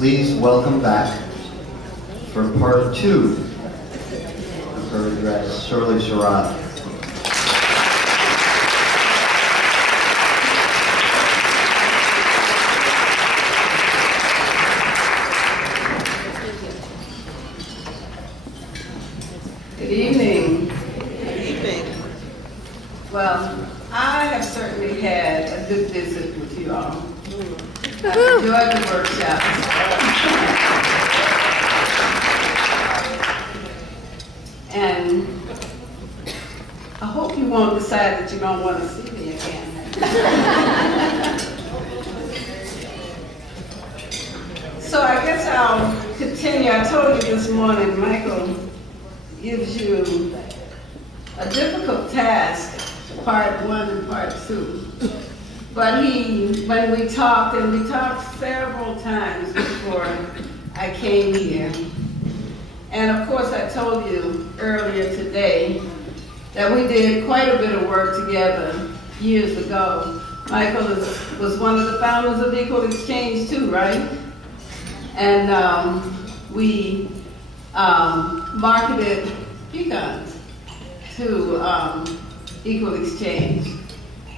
please welcome back for part 2 of her address, Shirley Sherrod. Good evening. Good evening. Well, I have certainly had a good visit with you all. I've enjoyed the workshop. And I hope you won't decide that you don't want to see me again. So I guess I'll continue. I told you this morning, Michael gives you a difficult task, part 1 and part 2. But when we talked, and we talked several times before I came here, and of course I told you earlier today that we did quite a bit of work together years ago. Michael was one of the founders of Equal Exchange too, right? And we marketed pecans to Equal Exchange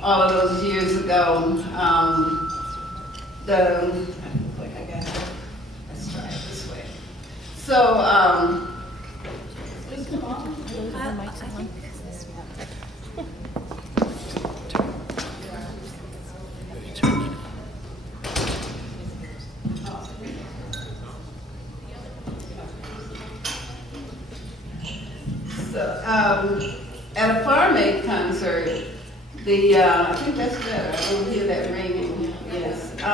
all of those years ago. Let's try it this way. So, at a Farm Aid concert, I think that's better. I don't hear that ringing. Yes. The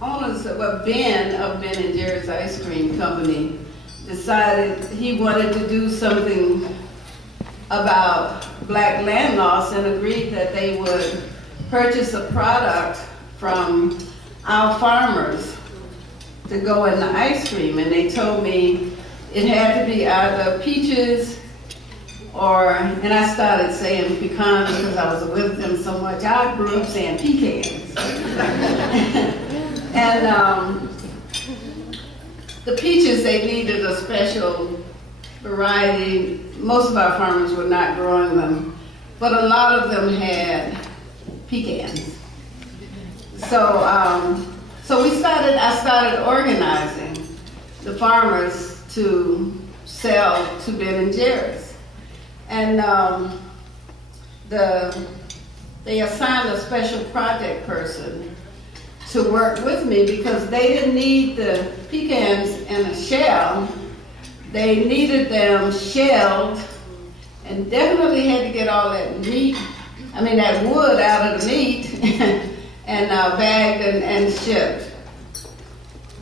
owners of Ben and Jerry's Ice Cream Company decided he wanted to do something about black land loss and agreed that they would purchase a product from our farmers to go in the ice cream. And they told me it had to be either peaches and I started saying pecans because I was with them so much. I grew up saying pecans. And the peaches, they needed a special variety. Most of our farmers were not growing them, but a lot of them had pecans. So I started organizing the farmers to sell to Ben and Jerry's. And they assigned a special project person to work with me because they didn't need the pecans in a shell. They needed them shelled and definitely had to get all that that wood out of the meat and bagged and shipped.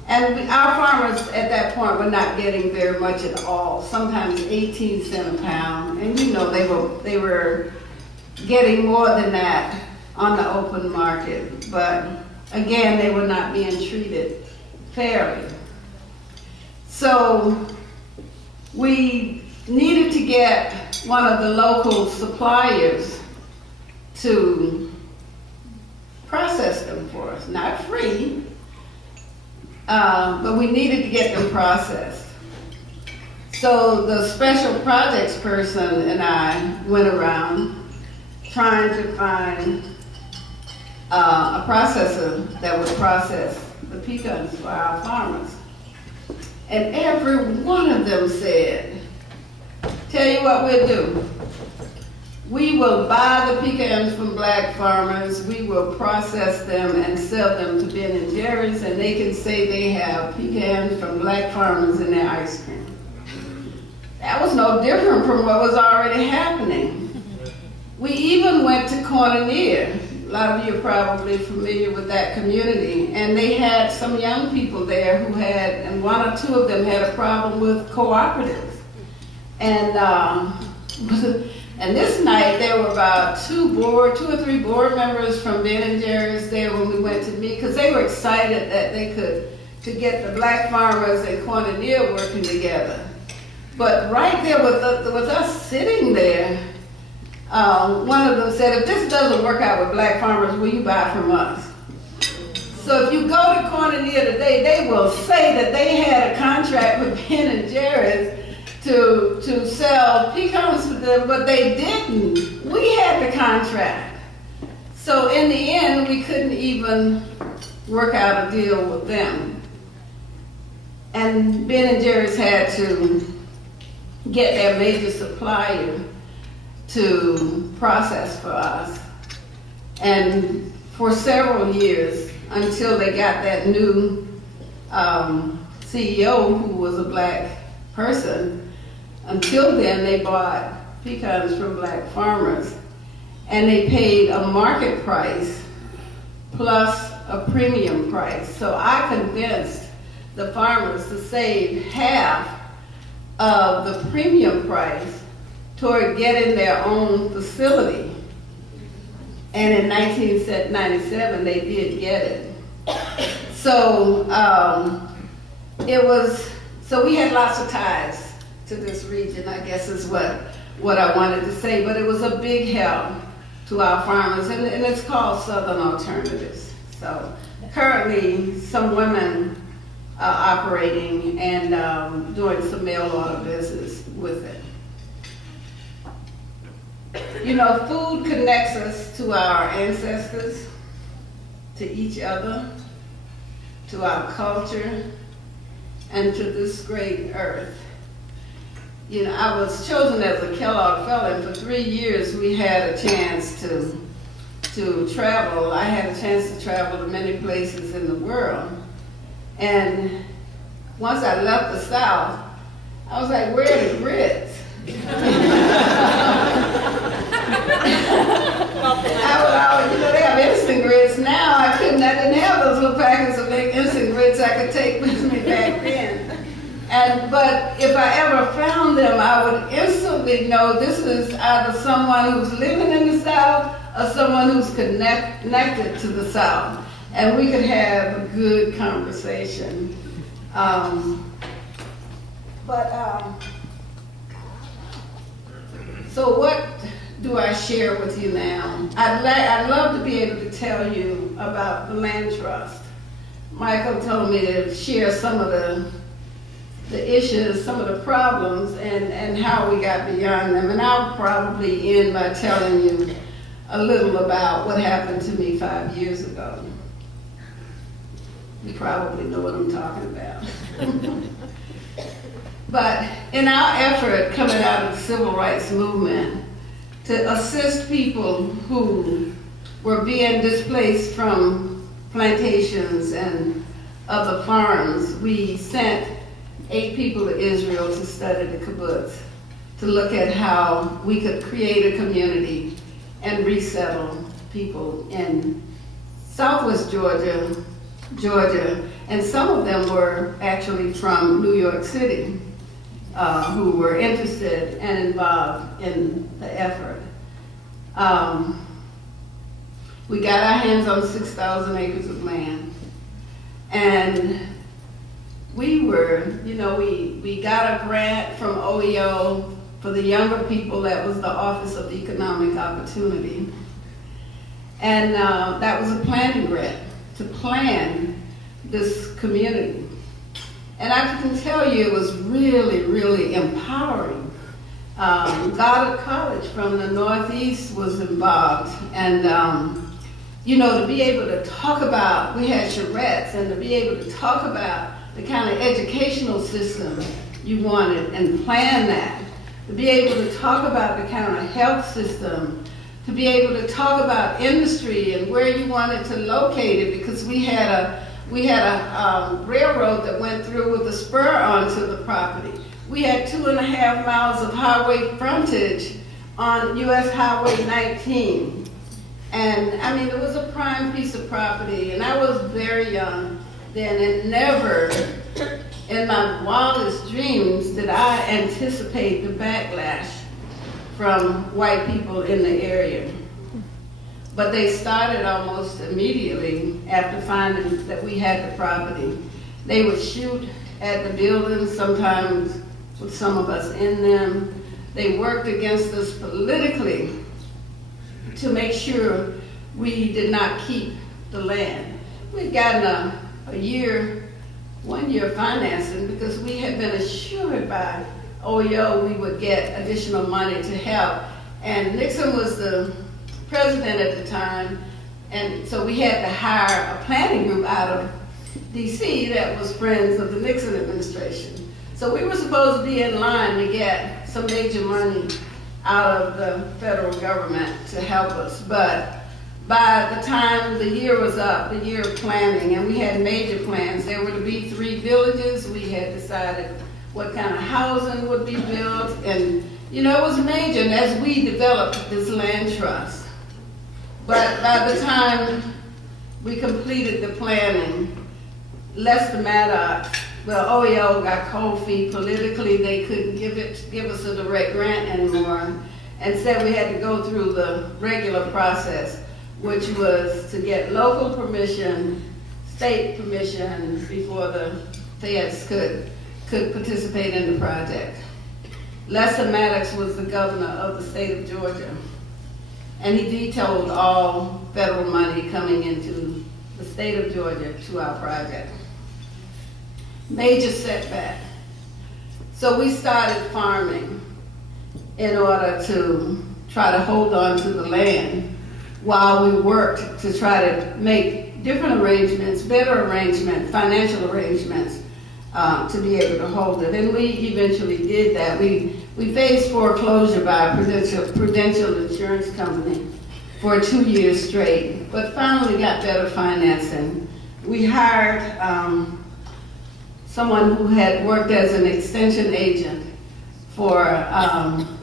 And our farmers at that point were not getting very much at all, sometimes 18 cents a pound. And they were getting more than that on the open market. But again, they were not being treated fairly. So we needed to get one of the local suppliers to process them for us, not free. But we needed to get them processed. So the special projects person and I went around trying to find a processor that would process the pecans for our farmers. And every one of them said, tell you what we'll do. We will buy the pecans from black farmers, we will process them and sell them to Ben and Jerry's, and they can say they have pecans from black farmers in their ice cream. That was no different from what was already happening. We even went to Cornelia. A lot of you are probably familiar with that community, and they had some young people there who had, and one or two of them had a problem with cooperatives. And this night, there were about 2 or 3 board members from Ben and Jerry's there when we went to meet, because they were excited that they could get the black farmers and Cornelia working together. But right there with us sitting there, one of them said, if this doesn't work out with black farmers, will you buy from us? So if you go to Cornelia today, they will say that they had a contract with Ben and Jerry's to sell pecans for them, but they didn't. We had the contract. So in the end, we couldn't even work out a deal with them. And Ben and Jerry's had to get their major supplier to process for us. And for several years, until they got that new CEO who was a black person, until then they bought pecans from black farmers. And they paid a market price plus a premium price. So I convinced the farmers to save half of the premium price toward getting their own facility. And in 1997, they did get it. So so we had lots of ties to this region, I guess is what I wanted to say. But it was a big help to our farmers, and it's called Southern Alternatives. So currently, some women are operating and doing some mail order business with it. You know, food connects us to our ancestors, to each other, to our culture, and to this great earth. You know, I was chosen as a Kellogg Fellow, and for 3 years we had a chance to travel. I had a chance to travel to many places in the world. And once I left the South, I was like, where are the grits? They have instant grits now. I didn't have those little packets of big instant grits I could take with me back then. But if I ever found them, I would instantly know this is either someone who's living in the South or someone who's connected to the South. And we could have a good conversation. So what do I share with you now? I'd love to be able to tell you about the land trust. Michael told me to share some of the issues, some of the problems, and how we got beyond them. And I'll probably end by telling you a little about what happened to me 5 years ago. You probably know what I'm talking about. But in our effort coming out of the civil rights movement to assist people who were being displaced from plantations and other farms, we sent 8 people to Israel to study the kibbutz, to look at how we could create a community and resettle people in Southwest Georgia, and some of them were actually from New York City, who were interested and involved in the effort. We got our hands on 6,000 acres of land, and we got a grant from OEO for the younger people. That was the Office of Economic Opportunity. And that was a planning grant to plan this community. And I can tell you it was really, really empowering. Goddard College from the Northeast was involved. And, to be able to talk about, we had charrettes, and to be able to talk about the kind of educational system you wanted and plan that. To be able to talk about the kind of health system, to be able to talk about industry and where you wanted to locate it, because we had a railroad that went through with a spur onto the property. We had 2.5 miles of highway frontage on US Highway 19. And I mean, it was a prime piece of property, and I was very young then, and never in my wildest dreams did I anticipate the backlash from white people in the area. But they started almost immediately after finding that we had the property. They would shoot at the buildings, sometimes with some of us in them. They worked against us politically to make sure we did not keep the land. we'd gotten one year financing because we had been assured by OEO we would get additional money to help. And Nixon was the president at the time, and so we had to hire a planning group out of DC that was friends of the Nixon administration. So we were supposed to be in line to get some major money out of the federal government to help us. But by the time the year was up, the year of planning, and we had major plans, there were to be 3 villages. We had decided what kind of housing would be built, and it was major, and as we developed this land trust. But by the time we completed the planning, Lester Maddox, OEO got cold feet politically. They couldn't give us a direct grant anymore, and said we had to go through the regular process, which was to get local permission, state permission before the feds could participate in the project. Lester Maddox was the governor of the state of Georgia, and he vetoed all federal money coming into the state of Georgia to our project. Major setback. So we started farming in order to try to hold on to the land while we worked to try to make different arrangements, better arrangements, financial arrangements to be able to hold it. And we eventually did that. We faced foreclosure by a prudential insurance company for 2 years straight, but finally got better financing. We hired someone who had worked as an extension agent for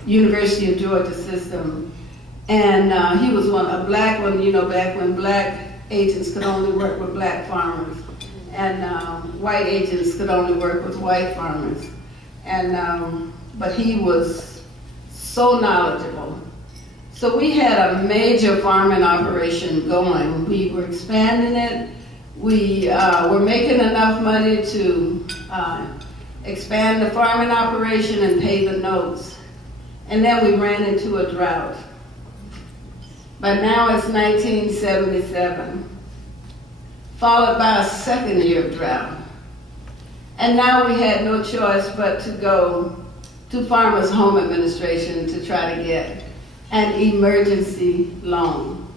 University of Georgia system. And he was a black one, back when black agents could only work with black farmers, and white agents could only work with white farmers. And but he was so knowledgeable. So we had a major farming operation going. We were expanding it. We were making enough money to expand the farming operation and pay the notes. And then we ran into a drought. But now it's 1977, followed by a second year of drought. And now we had no choice but to go to Farmers Home Administration to try to get an emergency loan.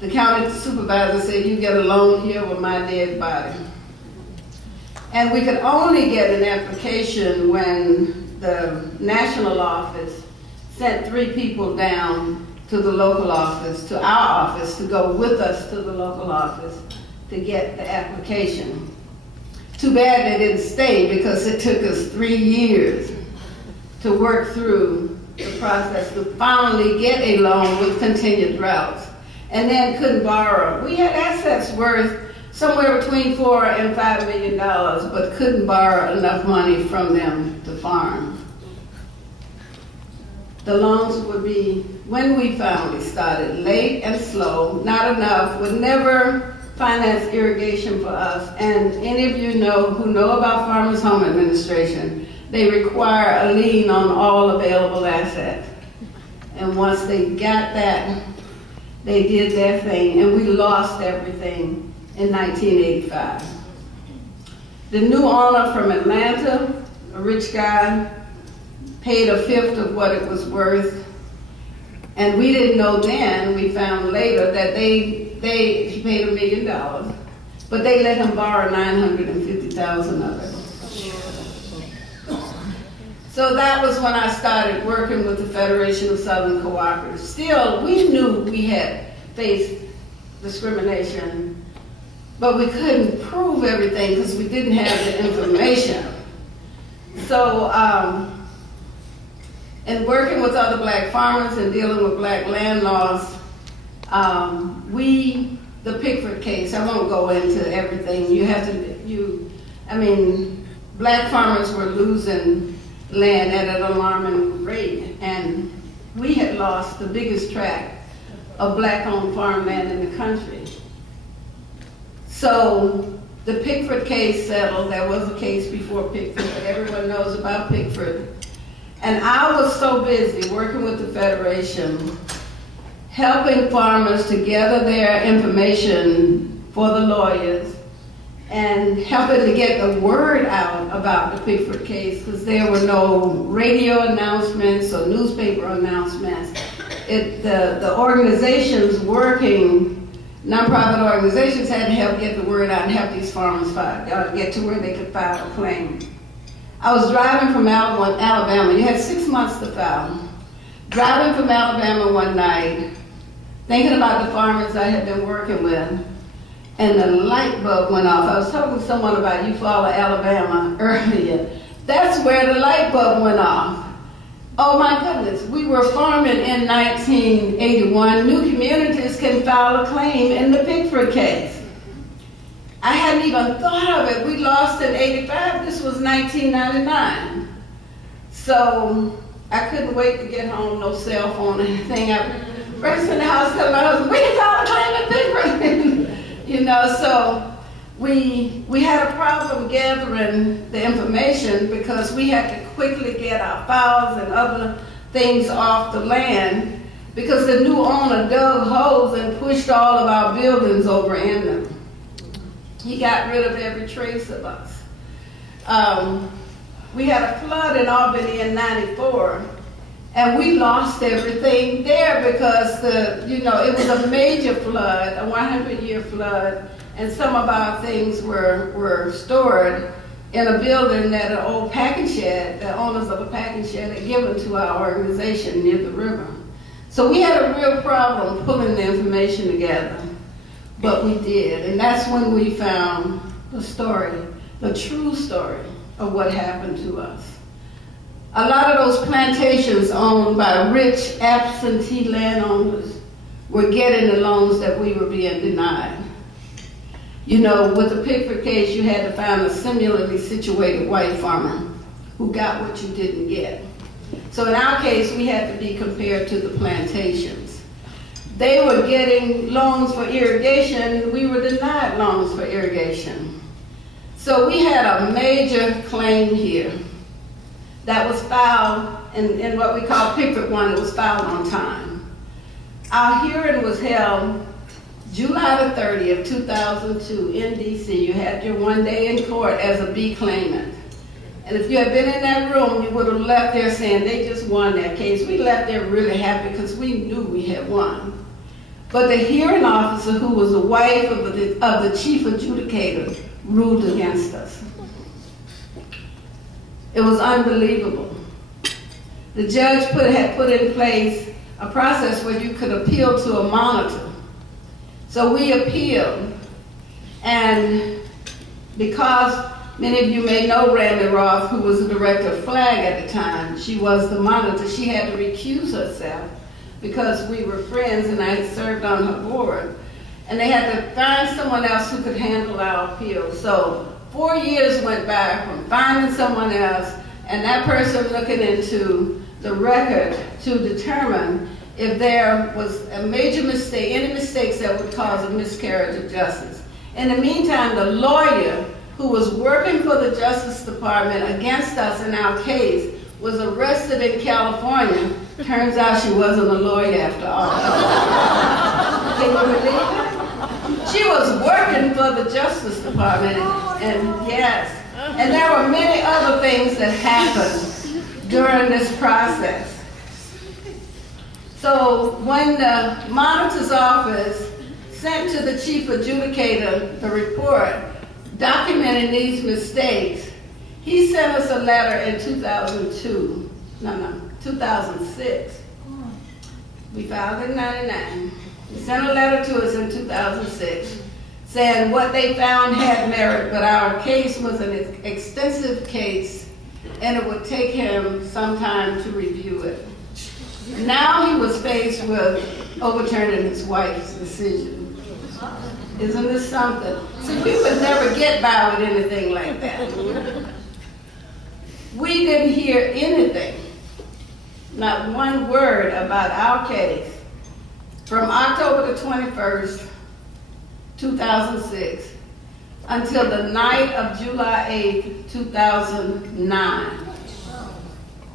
The county supervisor said, "You get a loan here with my dead body." And we could only get an application when the national office sent 3 people down to the local office, to our office, to go with us to the local office to get the application. Too bad they didn't stay, because it took us 3 years to work through the process to finally get a loan with continued droughts, and then couldn't borrow. We had assets worth somewhere between $4 and $5 million, but couldn't borrow enough money from them to farm. The loans would be, when we finally started, late and slow, not enough, would never finance irrigation for us. And any of you who know about Farmers Home Administration, they require a lien on all available assets. And once they got that, they did their thing, and we lost everything in 1985. The new owner from Atlanta, a rich guy, paid 1/5 of what it was worth, and we didn't know then, we found later, that he paid $1 million, but they let him borrow $950,000 of it. So that was when I started working with the Federation of Southern Cooperatives. Still, we knew we had faced discrimination, but we couldn't prove everything because we didn't have the information. So, in working with other black farmers and dealing with black land laws, the Pickford case, I won't go into everything. Black farmers were losing land at an alarming rate, and we had lost the biggest tract of black-owned farmland in the country. So the Pickford case settled. There was a case before Pickford, but everyone knows about Pickford. And I was so busy working with the Federation, helping farmers to gather their information for the lawyers and helping to get the word out about the Pickford case, because there were no radio announcements or newspaper announcements. The organizations working, nonprofit organizations, had to help get the word out and help these farmers get to where they could file a claim. I was driving from Alabama. You had 6 months to file. Driving from Alabama one night, thinking about the farmers I had been working with, and the light bulb went off. I was talking to someone about Eufaula, Alabama earlier. That's where the light bulb went off. Oh my goodness, we were farming in 1981. New communities can file a claim in the Pickford case. I hadn't even thought of it. We lost in 85, this was 1999. So I couldn't wait to get home, no cell phone or anything. I raced in the house, telling my husband, we can file a claim in Pickford. So we had a problem gathering the information because we had to quickly get our files and other things off the land because the new owner dug holes and pushed all of our buildings over in them. He got rid of every trace of us. We had a flood in Albany in '94, and we lost everything there because it was a major flood, a 100-year flood, and some of our things were stored in a building that an old packing shed, the owners of a packing shed had given to our organization near the river. So we had a real problem pulling the information together, but we did, and that's when we found the story, the true story of what happened to us. A lot of those plantations owned by rich absentee landowners were getting the loans that we were being denied. With the Pickford case, you had to find a similarly situated white farmer who got what you didn't get. So in our case, we had to be compared to the plantations. They were getting loans for irrigation, we were denied loans for irrigation. So we had a major claim here that was filed in what we call Pickford 1, it was filed on time. Our hearing was held July the 30th, 2002 in DC. You had your one day in court as a B claimant. And if you had been in that room, you would have left there saying they just won that case. We left there really happy because we knew we had won. But the hearing officer, who was the wife of the chief adjudicator, ruled against us. It was unbelievable. The judge had put in place a process where you could appeal to a monitor. So we appealed, and because many of you may know Randy Roth, who was the director of FLAG at the time, she was the monitor, she had to recuse herself because we were friends and I had served on her board. And they had to find someone else who could handle our appeal. So 4 years went by from finding someone else and that person looking into the record to determine if there was a major mistake, any mistakes that would cause a miscarriage of justice. In the meantime, the lawyer who was working for the Justice Department against us in our case was arrested in California. Turns out she wasn't a lawyer after all. Can you believe it? She was working for the Justice Department, and yes, and there were many other things that happened during this process. So when the monitor's office sent to the chief adjudicator the report documenting these mistakes, he sent us a letter in 2006. We filed in 99. He sent a letter to us in 2006 saying what they found had merit, but our case was an extensive case and it would take him some time to review it. Now he was faced with overturning his wife's decision. Isn't this something? See, we would never get by with anything like that. We didn't hear anything, not one word about our case from October the 21st, 2006 until the night of July 8th, 2009.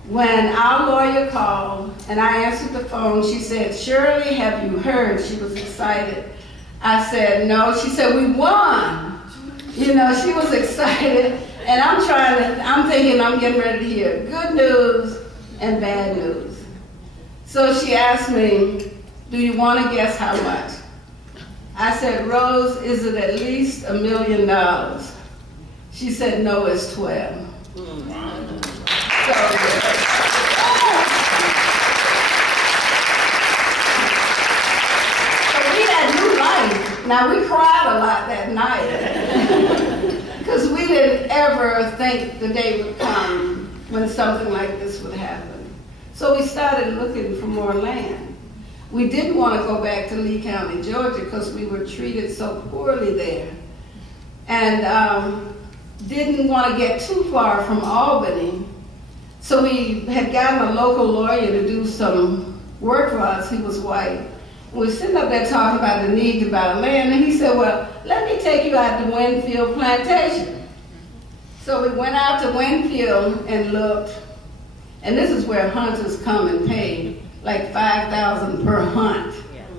when our lawyer called and I answered the phone, she said, "Shirley, have you heard?" She was excited. I said, "No." She said, "We won." You know, she was excited, and I'm thinking I'm getting ready to hear good news and bad news. So she asked me, "Do you want to guess how much?" I said, "Rose, is it at least $1 million?" She said, "No, it's 12." So we had new life. Now, we cried a lot that night because we didn't ever think the day would come when something like this would happen. So we started looking for more land. We didn't want to go back to Lee County, Georgia, because we were treated so poorly there. And didn't want to get too far from Albany. So we had gotten a local lawyer to do some work for us. He was white. We were sitting up there talking about the need to buy land, and he said, "Well, let me take you out to Winfield Plantation." So we went out to Winfield and looked, and this is where hunters come and pay like $5,000 per hunt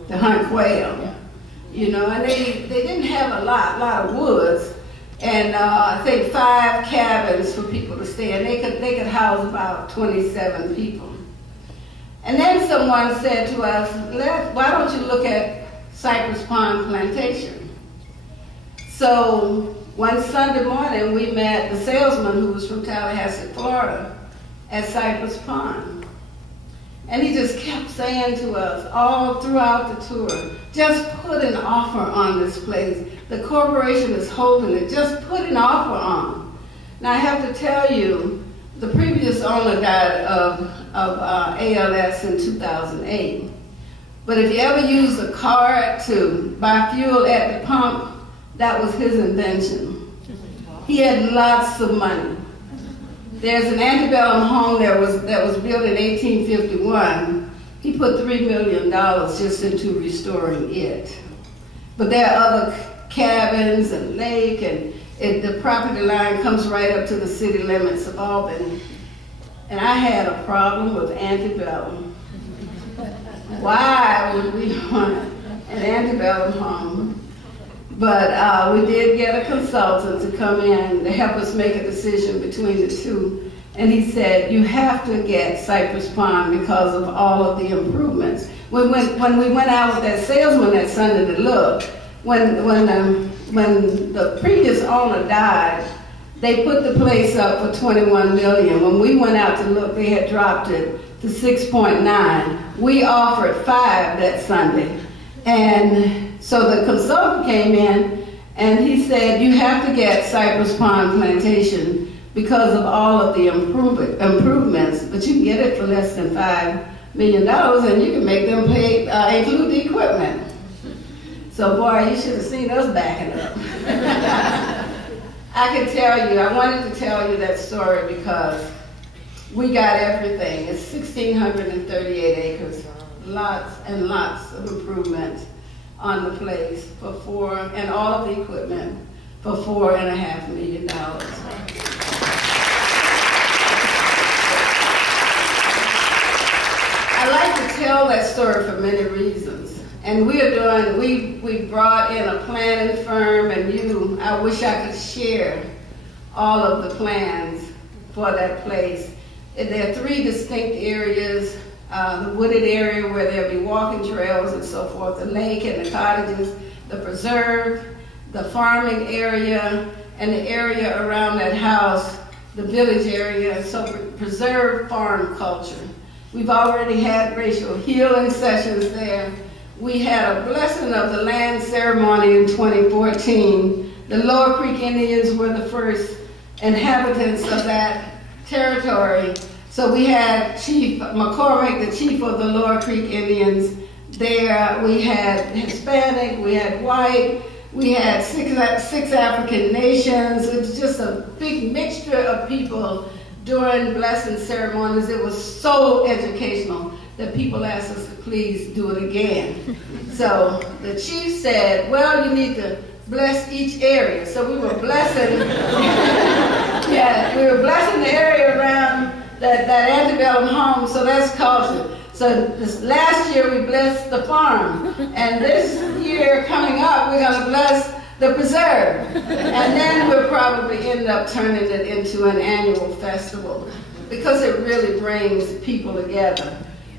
to hunt quail. You know, and they didn't have a lot of woods, and I think 5 cabins for people to stay, and they could house about 27 people. And then someone said to us, "Why don't you look at Cypress Pond Plantation?" So one Sunday morning, we met the salesman who was from Tallahassee, Florida, at Cypress Pond. And he just kept saying to us all throughout the tour, "Just put an offer on this place. The corporation is holding it. Just put an offer on." Now I have to tell you, the previous owner died of ALS in 2008. But if you ever use a card to buy fuel at the pump, that was his invention. He had lots of money. There's an antebellum home that was built in 1851. He put $3 million just into restoring it. But there are other cabins and lake, and the property line comes right up to the city limits of Albany. And I had a problem with antebellum. Why would we want an antebellum home? But we did get a consultant to come in to help us make a decision between the two. And he said, "You have to get Cypress Pond because of all of the improvements." When we went out with that salesman that Sunday to look, when the previous owner died, they put the place up for $21 million. When we went out to look, they had dropped it to 6.9. We offered 5 that Sunday. And so the consultant came in and he said, "You have to get Cypress Pond Plantation because of all of the improvements, but you can get it for less than $5 million and you can make them pay, include the equipment." So boy, you should have seen us backing up. I wanted to tell you that story because we got everything. It's 1,638 acres, lots and lots of improvements on the place and all of the equipment for $4.5 million. I like to tell that story for many reasons. And we brought in a planning firm, and I wish I could share all of the plans for that place. There are 3 distinct areas, the wooded area where there'll be walking trails and so forth, the lake and the cottages, the preserve, the farming area, and the area around that house, the village area, so preserve farm culture. We've already had racial healing sessions there. We had a blessing of the land ceremony in 2014. The Lower Creek Indians were the first inhabitants of that territory. So we had Chief McCormick, the chief of the Lower Creek Indians there. We had Hispanic, we had white, we had six African nations. It was just a big mixture of people during blessing ceremonies. It was so educational that people asked us to please do it again. So the chief said, "Well, you need to bless each area." So we were blessing, we were blessing the area around that antebellum home, so that's culture. So this last year we blessed the farm, and this year coming up we're going to bless the preserve. And then we'll probably end up turning it into an annual festival because it really brings people together.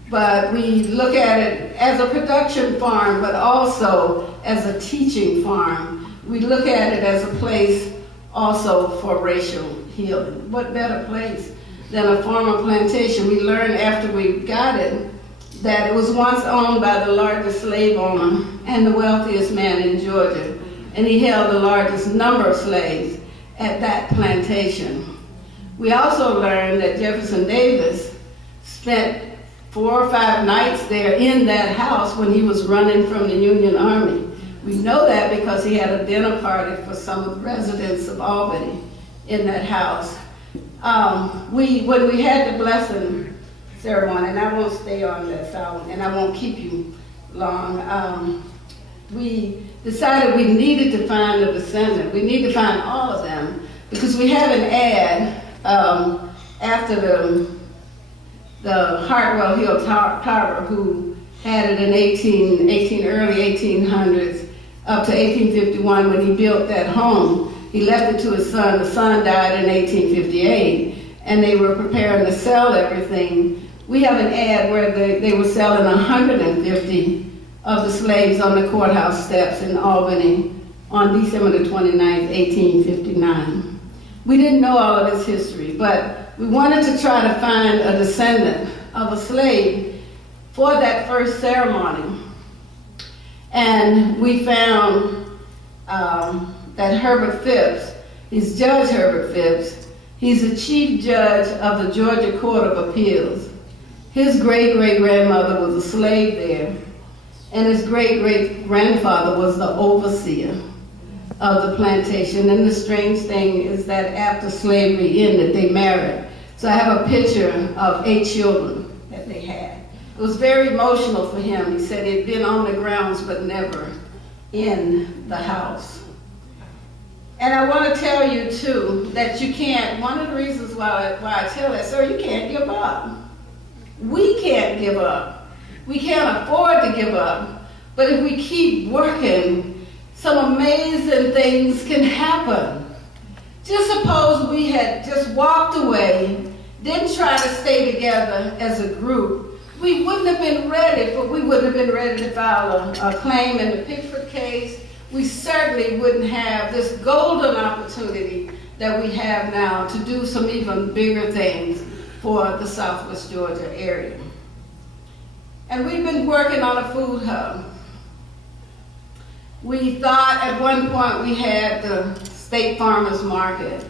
But we look at it as a production farm, but also as a teaching farm. We look at it as a place also for racial healing. What better place than a former plantation? We learned after we got it that it was once owned by the largest slave owner and the wealthiest man in Georgia, and he held the largest number of slaves at that plantation. We also learned that Jefferson Davis spent 4 or 5 nights there in that house when he was running from the Union Army. We know that because he had a dinner party for some of the residents of Albany in that house. When we had the blessing ceremony, and I won't stay on this, and I won't keep you long, we decided we needed to find a descendant. We need to find all of them because we have an ad after the Hartwell Hill Tower, who had it in early 1800s up to 1851 when he built that home. He left it to his son. The son died in 1858, and they were preparing to sell everything. We have an ad where they were selling 150 of the slaves on the courthouse steps in Albany on December the 29th, 1859. We didn't know all of this history, but we wanted to try to find a descendant of a slave for that first ceremony. And we found that Herbert Phipps, he's Judge Herbert Phipps, he's the chief judge of the Georgia Court of Appeals. His great-great-grandmother was a slave there, and his great-great-grandfather was the overseer of the plantation. And the strange thing is that after slavery ended, they married. So I have a picture of 8 children that they had. It was very emotional for him. He said he'd been on the grounds but never in the house. And I want to tell you too that you can't, one of the reasons why I tell that, sir, you can't give up. We can't give up. We can't afford to give up. But if we keep working, some amazing things can happen. Just suppose we had just walked away, didn't try to stay together as a group. We wouldn't have been ready, but we wouldn't have been ready to file a claim in the Pickford case. We certainly wouldn't have this golden opportunity that we have now to do some even bigger things for the Southwest Georgia area. And we've been working on a food hub. We thought at one point we had the State Farmers Market.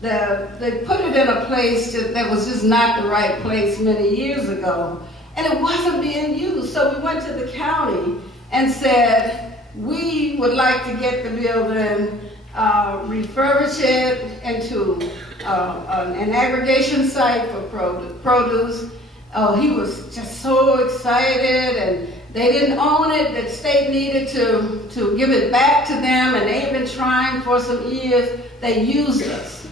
They put it in a place that was just not the right place many years ago, and it wasn't being used. So we went to the county and said, we would like to get the building, refurbish it into an aggregation site for produce. Oh, he was just so excited, and they didn't own it. The state needed to give it back to them, and they had been trying for some years. They used us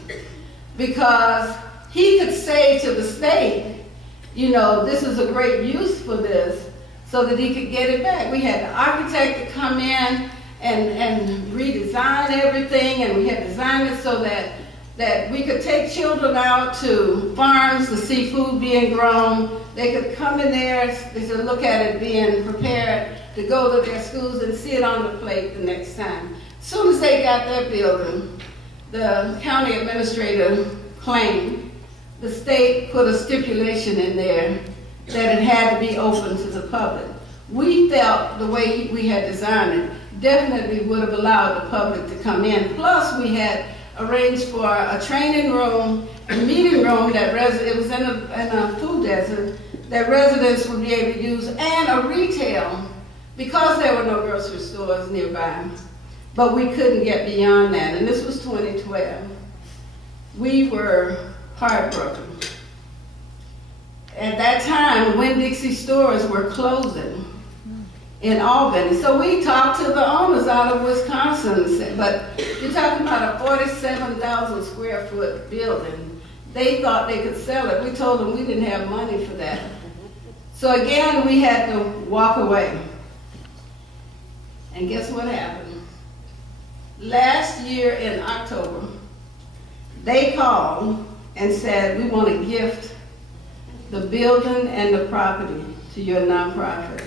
because he could say to the state, you know, this is a great use for this, so that he could get it back. We had the architect to come in and redesign everything, and we had designed it so that we could take children out to farms to see food being grown. They could come in there, they could look at it being prepared to go to their schools and see it on the plate the next time. As soon as they got that building, the county administrator claimed the state put a stipulation in there that it had to be open to the public. We felt the way we had designed it definitely would have allowed the public to come in. Plus, we had arranged for a training room, a meeting room that it was in a food desert that residents would be able to use, and a retail, because there were no grocery stores nearby. But we couldn't get beyond that, and this was 2012. We were heartbroken. At that time, Winn-Dixie stores were closing in Albany. So we talked to the owners out of Wisconsin, but you're talking about a 47,000 square foot building they thought they could sell it. We told them we didn't have money for that. So again, we had to walk away. And guess what happened? Last year in October, they called and said, we want to gift the building and the property to your nonprofit.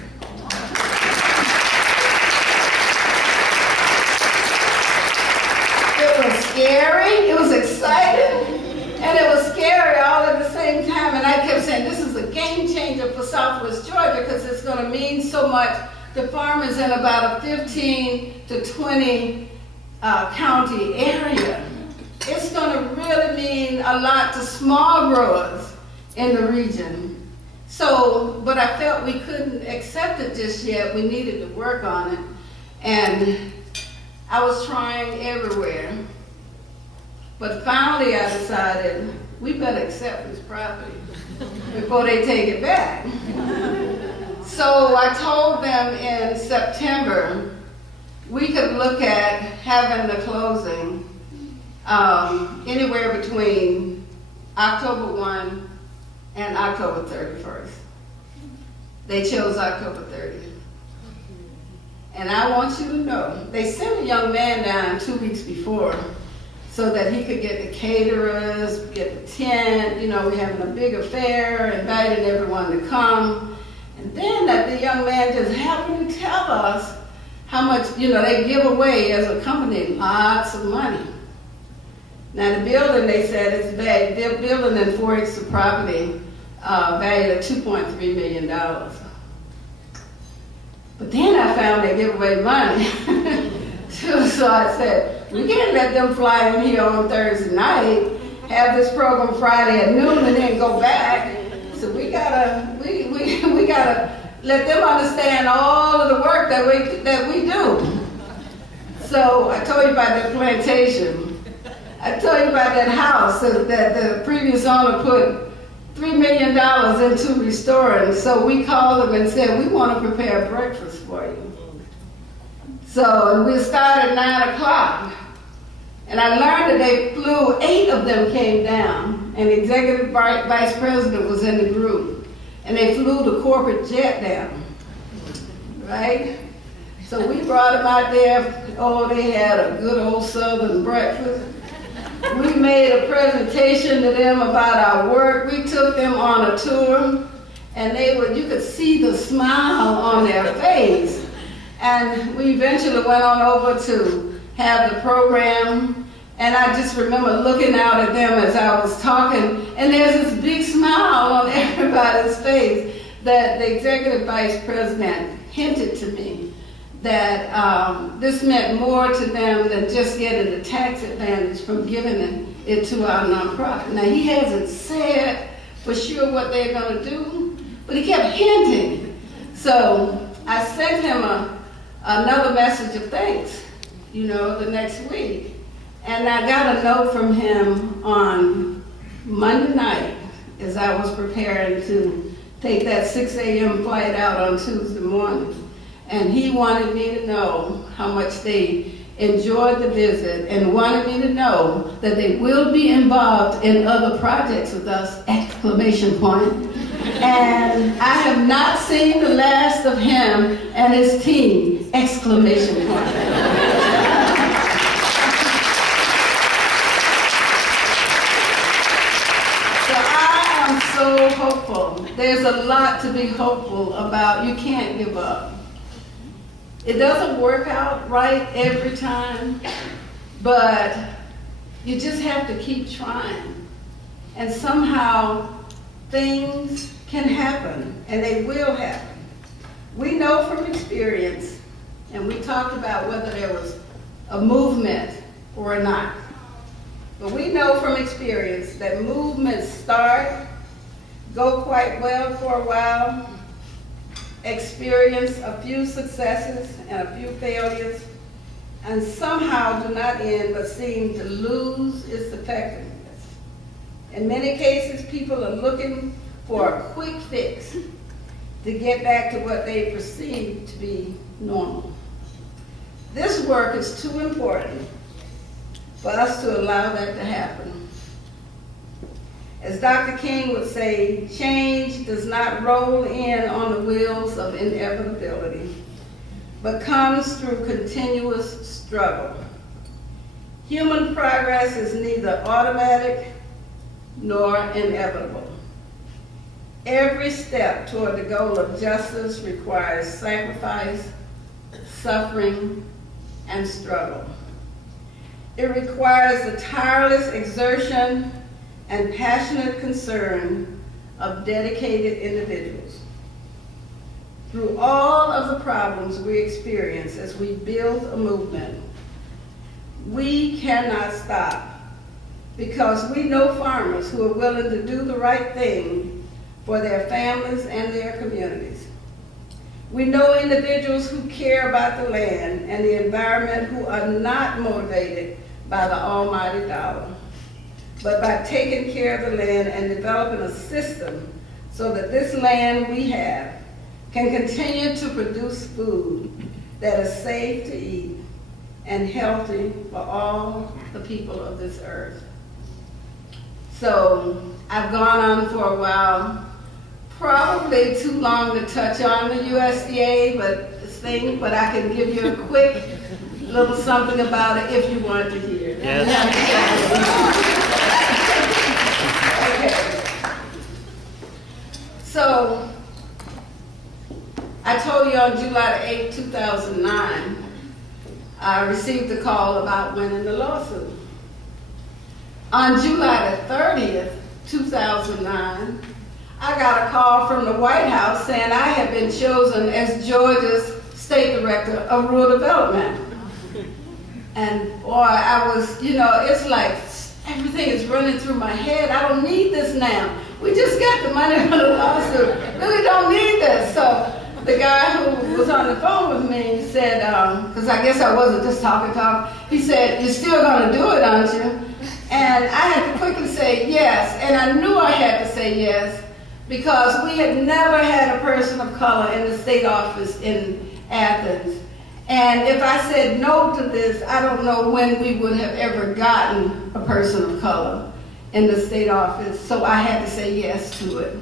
It was scary, it was exciting, and it was scary all at the same time. And I kept saying, this is a game changer for Southwest Georgia because it's going to mean so much to farmers in about a 15 to 20 county area. It's going to really mean a lot to small growers in the region. So, but I felt we couldn't accept it just yet. We needed to work on it. And I was trying everywhere. But finally I decided we better accept this property before they take it back. So I told them in September we could look at having the closing anywhere between October 1 and October 31st. They chose October 30th. And I want you to know, they sent a young man down 2 weeks before so that he could get the caterers, get the tent, you know, we're having a big affair, invited everyone to come. And then that the young man just happened to tell us how much, you know, they give away as a company lots of money. Now the building, they said, is valued, the building and 4 acres of property valued at $2.3 million. But then I found they give away money. So I said, we can't let them fly in here on Thursday night, have this program Friday at noon and then go back. So we gotta let them understand all of the work that we do. So I told you about that plantation. I told you about that house that the previous owner put $3 million into restoring. So we called them and said, we want to prepare breakfast for you. So we started at 9 o'clock. And I learned that they flew, 8 of them came down, and the executive vice president was in the group. And they flew the corporate jet down, right? So we brought them out there. Oh, they had a good old Southern breakfast. We made a presentation to them about our work. We took them on a tour, and you could see the smile on their face. And we eventually went on over to have the program, and I just remember looking out at them as I was talking, and there's this big smile on everybody's face that the executive vice president hinted to me that this meant more to them than just getting the tax advantage from giving it to our nonprofit. Now, he hasn't said for sure what they're going to do, but he kept hinting. So I sent him another message of thanks, you know, the next week. And I got a note from him on Monday night as I was preparing to take that 6 a.m. flight out on Tuesday morning. And he wanted me to know how much they enjoyed the visit and wanted me to know that they will be involved in other projects with us, exclamation point. And I have not seen the last of him and his team, exclamation point. So I am so hopeful. There's a lot to be hopeful about. You can't give up. It doesn't work out right every time, but you just have to keep trying. And somehow things can happen, and they will happen. We know from experience, and we talked about whether there was a movement or not. But we know from experience that movements start, go quite well for a while, experience a few successes and a few failures, and somehow do not end but seem to lose its effectiveness. In many cases, people are looking for a quick fix to get back to what they perceive to be normal. This work is too important for us to allow that to happen. As Dr. King would say, change does not roll in on the wheels of inevitability, but comes through continuous struggle. Human progress is neither automatic nor inevitable. Every step toward the goal of justice requires sacrifice, suffering, and struggle. It requires the tireless exertion and passionate concern of dedicated individuals. Through all of the problems we experience as we build a movement, we cannot stop because we know farmers who are willing to do the right thing for their families and their communities. We know individuals who care about the land and the environment who are not motivated by the almighty dollar, but by taking care of the land and developing a system so that this land we have can continue to produce food that is safe to eat and healthy for all the people of this earth. So I've gone on for a while, probably too long to touch on the USDA, but I can give you a quick little something about it if you want to hear. Yes. Okay. So I told you on July 8, 2009, I received a call about winning the lawsuit. On July 30th, 2009, I got a call from the White House saying I had been chosen as Georgia's State Director of Rural Development. And boy, I was, it's like everything is running through my head. I don't need this now. We just got the money for the lawsuit. Really don't need this. So the guy who was on the phone with me said, because I guess I wasn't just talking, he said, "You're still going to do it, aren't you?" And I had to quickly say yes. And I knew I had to say yes because we had never had a person of color in the state office in Athens. And if I said no to this, I don't know when we would have ever gotten a person of color in the state office. So I had to say yes to it.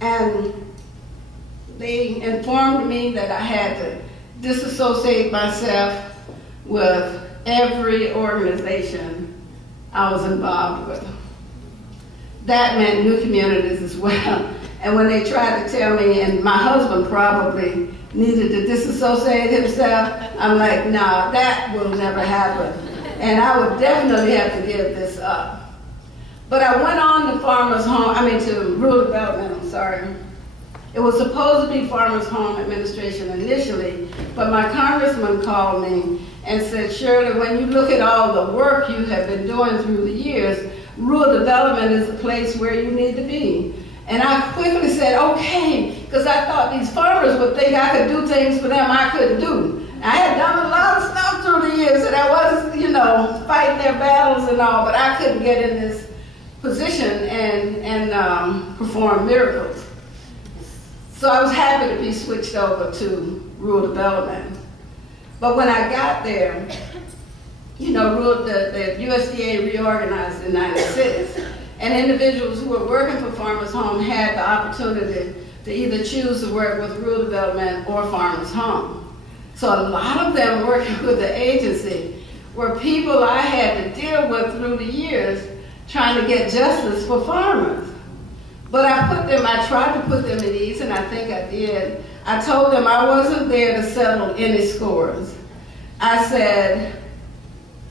And they informed me that I had to disassociate myself with every organization I was involved with. That meant new communities as well. And when they tried to tell me, and my husband probably needed to disassociate himself, I'm like, nah, that will never happen. And I would definitely have to give this up. But I went on to rural development, It was supposed to be Farmers Home Administration initially, but my congressman called me and said, "Shirley, when you look at all the work you have been doing through the years, rural development is the place where you need to be." And I quickly said, okay, because I thought these farmers would think I could do things for them I couldn't do. I had done a lot of stuff through the years, and I wasn't, fighting their battles and all, but I couldn't get in this position and perform miracles. So I was happy to be switched over to rural development. But when I got there, the USDA reorganized in 96, and individuals who were working for Farmers Home had the opportunity to either choose to work with rural development or Farmers Home. So a lot of them working with the agency were people I had to deal with through the years trying to get justice for farmers. But I tried to put them at ease, and I think I did. I told them I wasn't there to settle any scores. I said,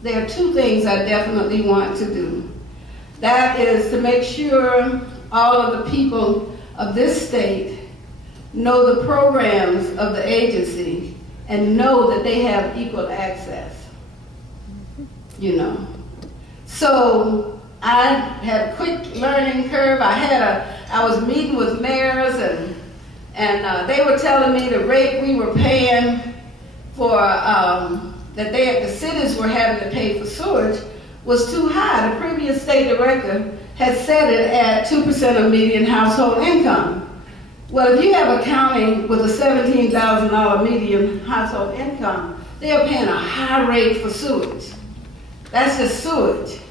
there are two things I definitely want to do. That is to make sure all of the people of this state know the programs of the agency and know that they have equal access, So I had a quick learning curve. I was meeting with mayors and they were telling me the rate we were paying for, the cities were having to pay for sewage was too high. The previous state director had set it at 2% of median household income. Well, if you have a county with a $17,000 median household income, they are paying a high rate for sewage. That's just sewage.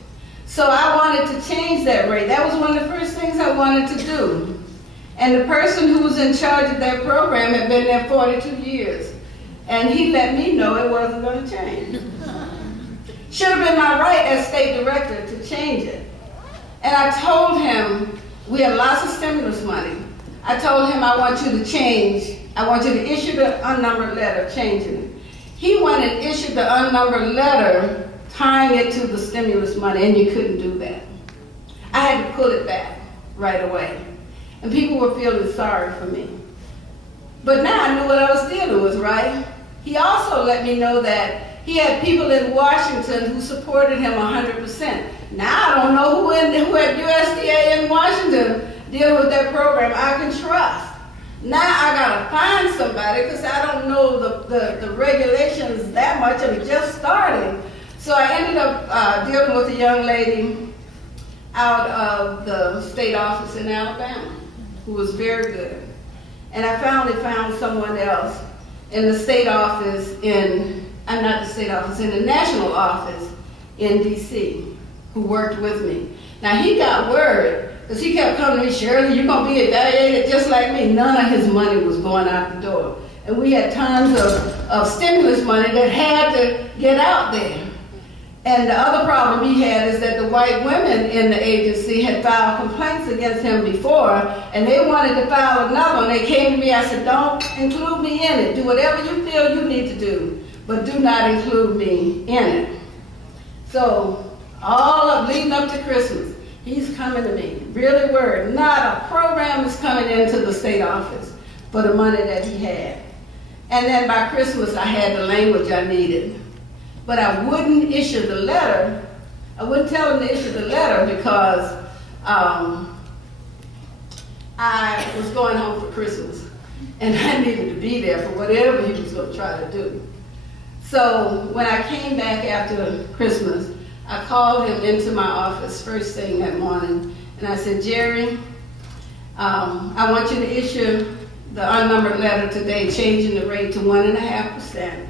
So I wanted to change that rate. That was one of the first things I wanted to do. And the person who was in charge of that program had been there 42 years. And he let me know it wasn't going to change. Should have been my right as state director to change it. And I told him, we had lots of stimulus money. I told him, I want you to change. I want you to issue the unnumbered letter changing it. He went and issued the unnumbered letter tying it to the stimulus money, and you couldn't do that. I had to pull it back right away. And people were feeling sorry for me. But now I knew what I was dealing with, right? He also let me know that he had people in Washington who supported him 100%. Now I don't know who at USDA in Washington deal with that program I can trust. Now I gotta find somebody because I don't know the regulations that much. I'm just starting. So I ended up dealing with a young lady out of the state office in Alabama who was very good. And I finally found someone else in the state office in the national office in DC who worked with me. Now he got word, because he kept coming to me, Shirley, you're going to be evaluated just like me. None of his money was going out the door. And we had tons of stimulus money that had to get out there. And the other problem he had is that the white women in the agency had filed complaints against him before, and they wanted to file another one. They came to me, I said, don't include me in it. Do whatever you feel you need to do, but do not include me in it. So all of leading up to Christmas, he's coming to me, really worried. Not a program is coming into the state office for the money that he had. And then by Christmas, I had the language I needed. But I wouldn't issue the letter. I wouldn't tell him to issue the letter because I was going home for Christmas. And I needed to be there for whatever he was going to try to do. So when I came back after Christmas, I called him into my office first thing that morning. And I said, Jerry, I want you to issue the unnumbered letter today, changing the rate to 1.5%.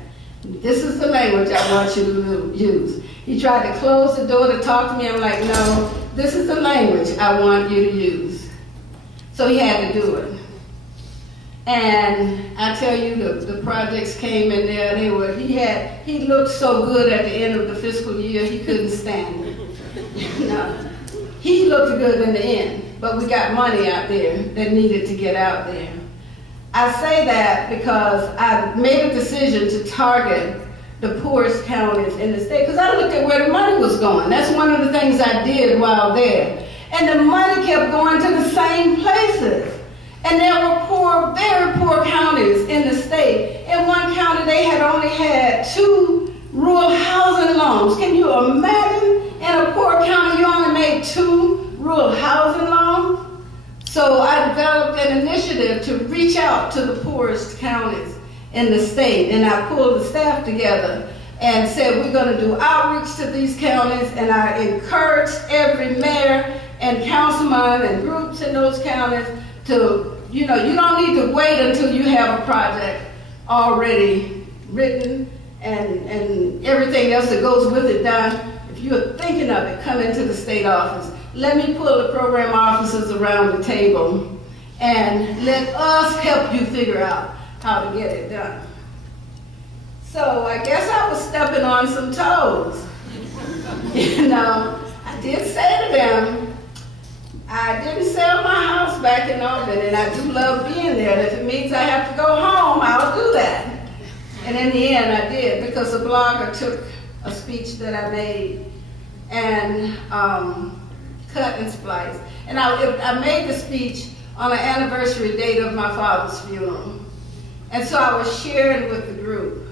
This is the language I want you to use. He tried to close the door to talk to me. I'm like, no, this is the language I want you to use. So he had to do it. And I tell you, the projects came in there. He looked so good at the end of the fiscal year, he couldn't stand it. No, he looked good in the end, but we got money out there that needed to get out there. I say that because I made a decision to target the poorest counties in the state because I looked at where the money was going. That's one of the things I did while there. And the money kept going to the same places. And there were poor, very poor counties in the state. In one county, they had only had 2 rural housing loans. Can you imagine? In a poor county, you only made 2 rural housing loans? So I developed an initiative to reach out to the poorest counties in the state. And I pulled the staff together and said, we're going to do outreach to these counties. And I encouraged every mayor and councilman and groups in those counties to, you don't need to wait until you have a project already written and everything else that goes with it done. If you're thinking of it, come into the state office. Let me pull the program officers around the table and let us help you figure out how to get it done. So I guess I was stepping on some toes. I did say to them, I didn't sell my house back in Auburn, and I do love being there. And if it means I have to go home, I'll do that. And in the end, I did, because a blogger took a speech that I made and cut and spliced. And I made the speech on the anniversary date of my father's funeral. And so I was sharing with the group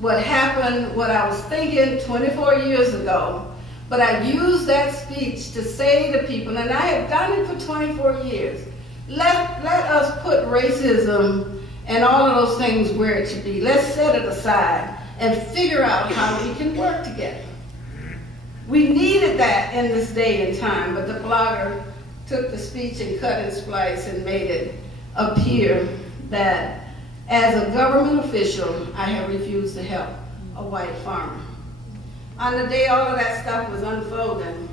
what happened, what I was thinking 24 years ago. But I used that speech to say to people, and I have done it for 24 years, let us put racism and all of those things where it should be. Let's set it aside and figure out how we can work together. We needed that in this day and time, but the blogger took the speech and cut and spliced and made it appear that as a government official, I have refused to help a white farmer. On the day all of that stuff was unfolding,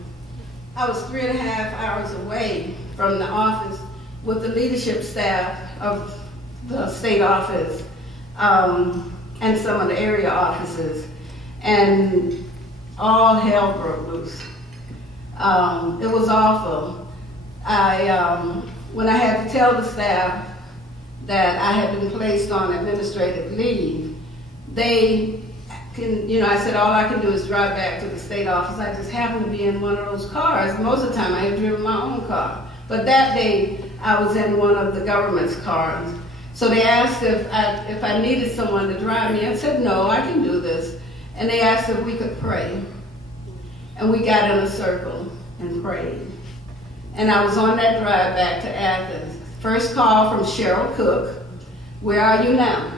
I was 3.5 hours away from the office with the leadership staff of the state office and some of the area offices, and all hell broke loose. It was awful. When I had to tell the staff that I had been placed on administrative leave, I said all I can do is drive back to the state office. I just happened to be in one of those cars. Most of the time I had driven my own car. But that day I was in one of the government's cars. So they asked if I needed someone to drive me. I said, no, I can do this. And they asked if we could pray. And we got in a circle and prayed. And I was on that drive back to Athens. First call from Cheryl Cook, where are you now?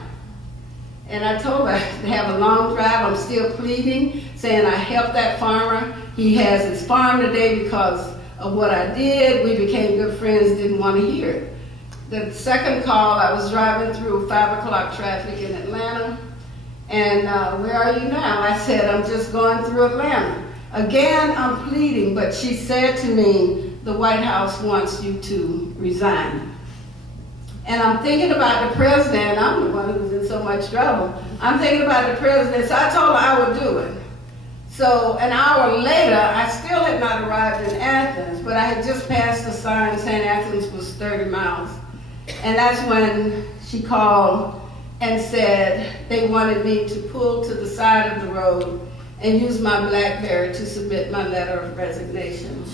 And I told her I have a long drive, I'm still pleading, saying I helped that farmer. He has his farm today because of what I did. We became good friends, didn't want to hear it. The second call, I was driving through 5 o'clock traffic in Atlanta. And where are you now? I said, I'm just going through Atlanta. Again, I'm pleading, but she said to me, the White House wants you to resign. And I'm thinking about the president. I'm the one who's in so much trouble. I'm thinking about the president, so I told her I would do it. So an hour later, I still had not arrived in Athens, but I had just passed a sign saying Athens was 30 miles. And that's when she called and said they wanted me to pull to the side of the road and use my BlackBerry to submit my letter of resignation.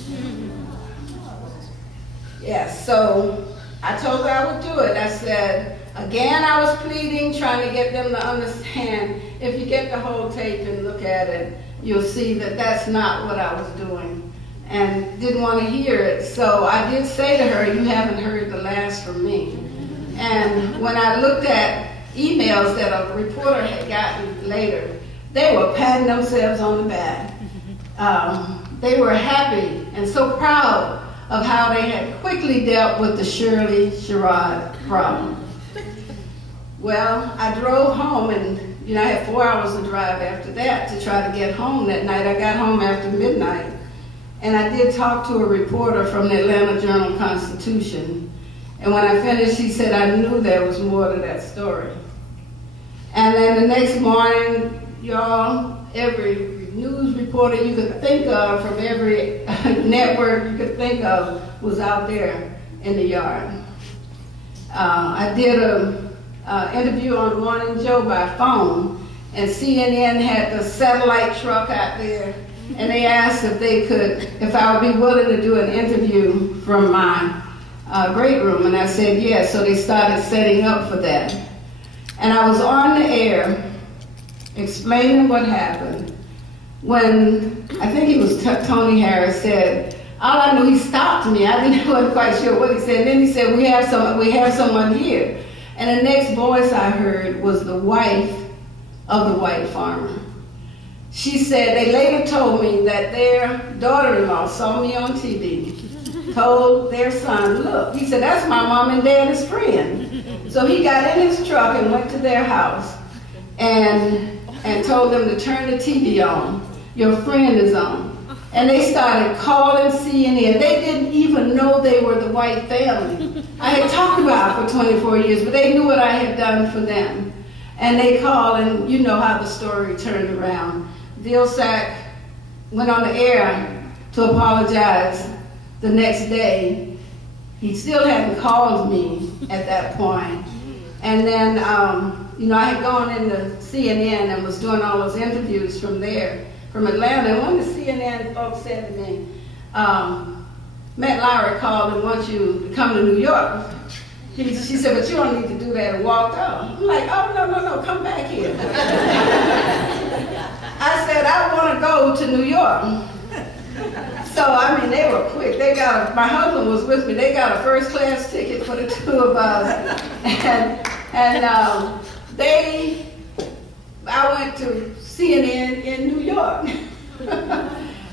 Yes, so I told her I would do it. I said, again, I was pleading, trying to get them to understand. If you get the whole tape and look at it, you'll see that that's not what I was doing, and didn't want to hear it. So I did say to her, you haven't heard the last from me. And when I looked at emails that a reporter had gotten later, they were patting themselves on the back. They were happy and so proud of how they had quickly dealt with the Shirley Sherrod problem. Well, I drove home, and I had 4 hours to drive after that to try to get home that night. I got home after midnight, and I did talk to a reporter from the Atlanta Journal-Constitution. And when I finished, he said, I knew there was more to that story. And then the next morning, y'all, every news reporter you could think of from every network you could think of was out there in the yard. I did an interview on Morning Joe by phone, and CNN had the satellite truck out there, and they asked if I would be willing to do an interview from my great room, and I said yes. So they started setting up for that. And I was on the air explaining what happened when I think it was Tony Harris said, all I knew, he stopped me. Wasn't quite sure what he said. And then he said, we have someone here. And the next voice I heard was the wife of the white farmer. She said, they later told me that their daughter-in-law saw me on TV, told their son, look, he said, that's my mom and dad's friend. So he got in his truck and went to their house and told them to turn the TV on. Your friend is on. And they started calling CNN. They didn't even know they were the white family. I had talked about it for 24 years, but they knew what I had done for them. And they called, and you know how the story turned around. Vilsack went on the air to apologize the next day. He still hadn't called me at that point. And then, I had gone into CNN and was doing all those interviews from there, from Atlanta. And one of the CNN folks said to me, Matt Lowry called and wants you to come to New York. She said, but you don't need to do that, and walked out. I'm like, oh, no, come back here. I said, I want to go to New York. So, they were quick. My husband was with me. They got a first-class ticket for the two of us. I went to CNN in New York.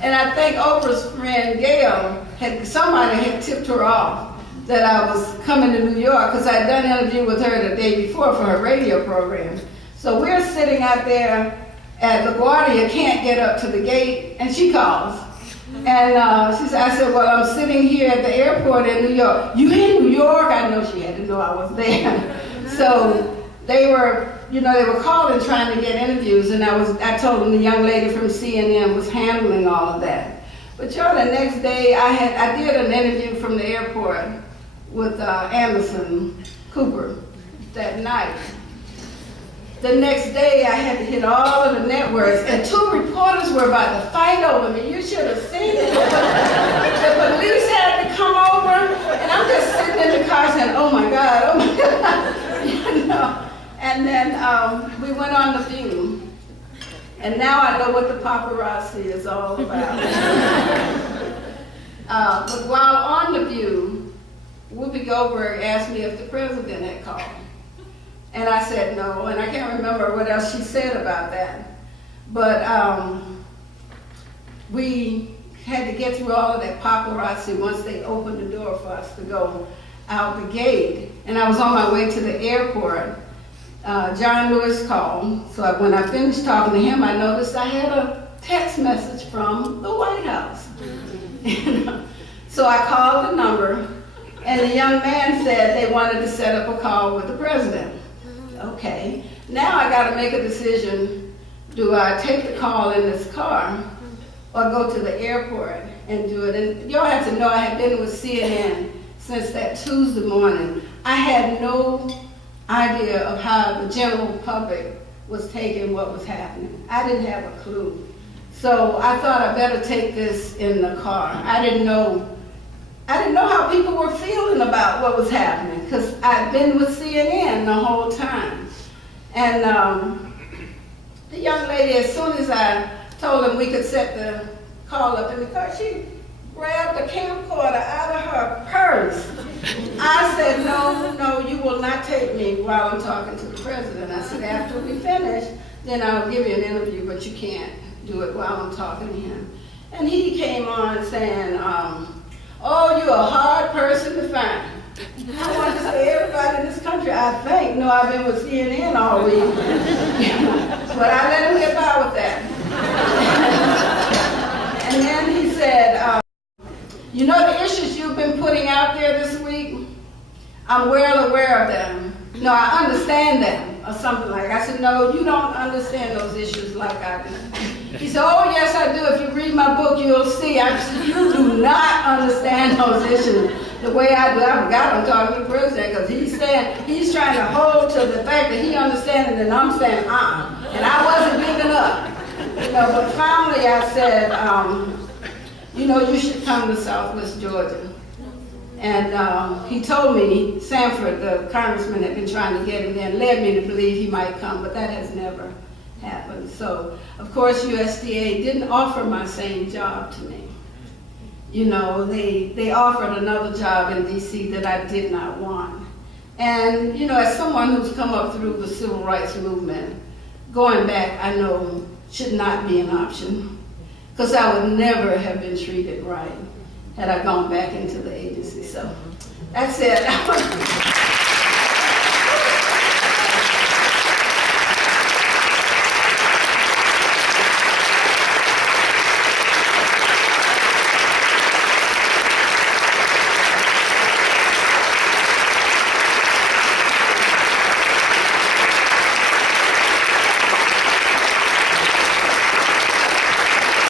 And I think Oprah's friend Gail, somebody had tipped her off that I was coming to New York, because I'd done an interview with her the day before for her radio program. So we're sitting out there at LaGuardia, can't get up to the gate, and she calls. And she said, I said, well, I'm sitting here at the airport in New York. You in New York? I know she had to know I was there. So they were, they were calling trying to get interviews, and I told them the young lady from CNN was handling all of that. But y'all, the next day I did an interview from the airport with Anderson Cooper that night. The next day, I had to hit all of the networks, and 2 reporters were about to fight over me. You should have seen it. The police had to come over, and I'm just sitting in the car saying, oh my God, oh my God. And then we went on The View, and now I know what the paparazzi is all about. But while on The View, Whoopi Goldberg asked me if the president had called. And I said no, and I can't remember what else she said about that. But we had to get through all of that paparazzi once they opened the door for us to go out the gate. And I was on my way to the airport. John Lewis called, so when I finished talking to him, I noticed I had a text message from the White House. So I called the number, and the young man said they wanted to set up a call with the president. Okay, now I got to make a decision. Do I take the call in this car or go to the airport and do it? And y'all have to know I had been with CNN since that Tuesday morning. I had no idea of how the general public was taking what was happening. I didn't have a clue. So I thought I better take this in the car. I didn't know how people were feeling about what was happening because I'd been with CNN the whole time. And the young lady, as soon as I told them we could set the call up in the car, she grabbed the camcorder out of her purse. I said, no, you will not take me while I'm talking to the president. I said, after we finish, then I'll give you an interview, but you can't do it while I'm talking to him. And he came on saying, oh, you're a hard person to find. I want to say everybody in this country, I think, know I've been with CNN all week. But I let him get by with that. And then he said, the issues you've been putting out there this week, I'm well aware of them. No, I understand them, or something like that. I said, no, you don't understand those issues like I do. He said, oh, yes, I do. If you read my book, you'll see. I said, you do not understand those issues the way I do. I forgot I'm talking to the president because he's trying to hold to the fact that he understands it, and I'm saying, and I wasn't giving up. But finally I said, you should come to Southwest Georgia. And he told me, Sanford, the congressman, had been trying to get him there and led me to believe he might come, but that has never happened. So, of course, USDA didn't offer my same job to me. They offered another job in D.C. that I did not want. And, as someone who's come up through the civil rights movement, going back, I know, should not be an option, because I would never have been treated right had I gone back into the agency. So that's it.